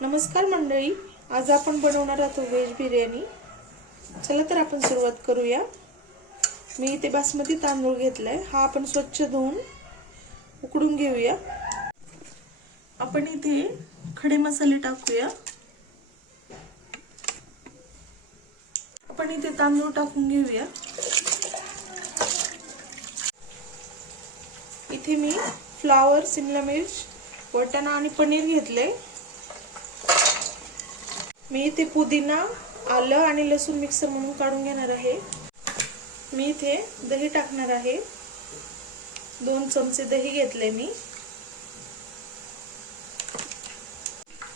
नमस्कार मंडळी, आज आपण बनवणार आहोत व्हेज बिर्याणी। चला तर आपण सुरुवात करूया। मी इथे बासमती तांदूळ घेतलाय, हा आपण स्वच्छ धुवून उकडून घेऊया। आपण इथे खडे मसाले टाकूया। आपण इथे तांदूळ टाकून घेऊया। इथे मी फ्लावर, शिमला मिर्च, वाटाणा आणि पनीर घेतले। मी इथे पुदिना, आलं आणि लसूण मिक्सर म्हणून काढून घेणार आहे। मी इथे दही टाकणार आहे, 2 चमचे दही घेतले मी।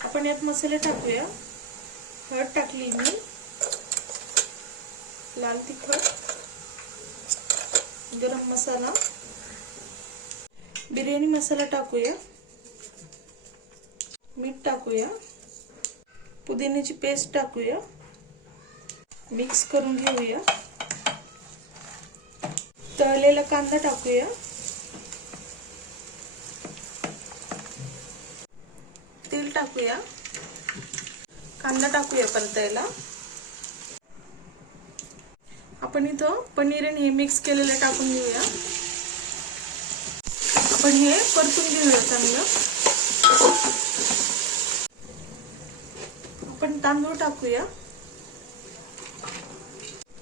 आपण यात मसाले टाकूया। हळद टाकली मी, लाल तिखट, गरम मसाला, बिर्याणी मसाला टाकूया, मीठ टाकूया, पुदिन्याची पेस्ट टाकूया, मिक्स करून घेऊया। तळलेला कांदा टाकूया, तेल टाकूया, कांदा टाकूया परतायला। आपण इथं पनीर आणि हे मिक्स केलेलं टाकून घेऊया। आपण हे परतून घेऊया चांगलं। आपण तांदूळ टाकूया,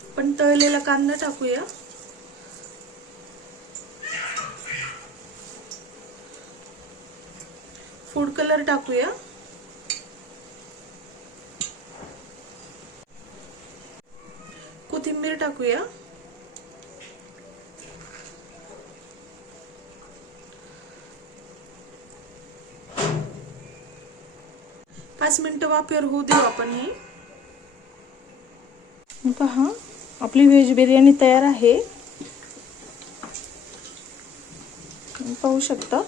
आपण तळलेला कांदा टाकूया, फूड कलर टाकूया, कोथिंबीर टाकूया, पाच मिनिटं वाफेवर होऊ देऊ आपण हे। पहा, आपली व्हेज बिर्याणी तयार आहे, पाहू शकता।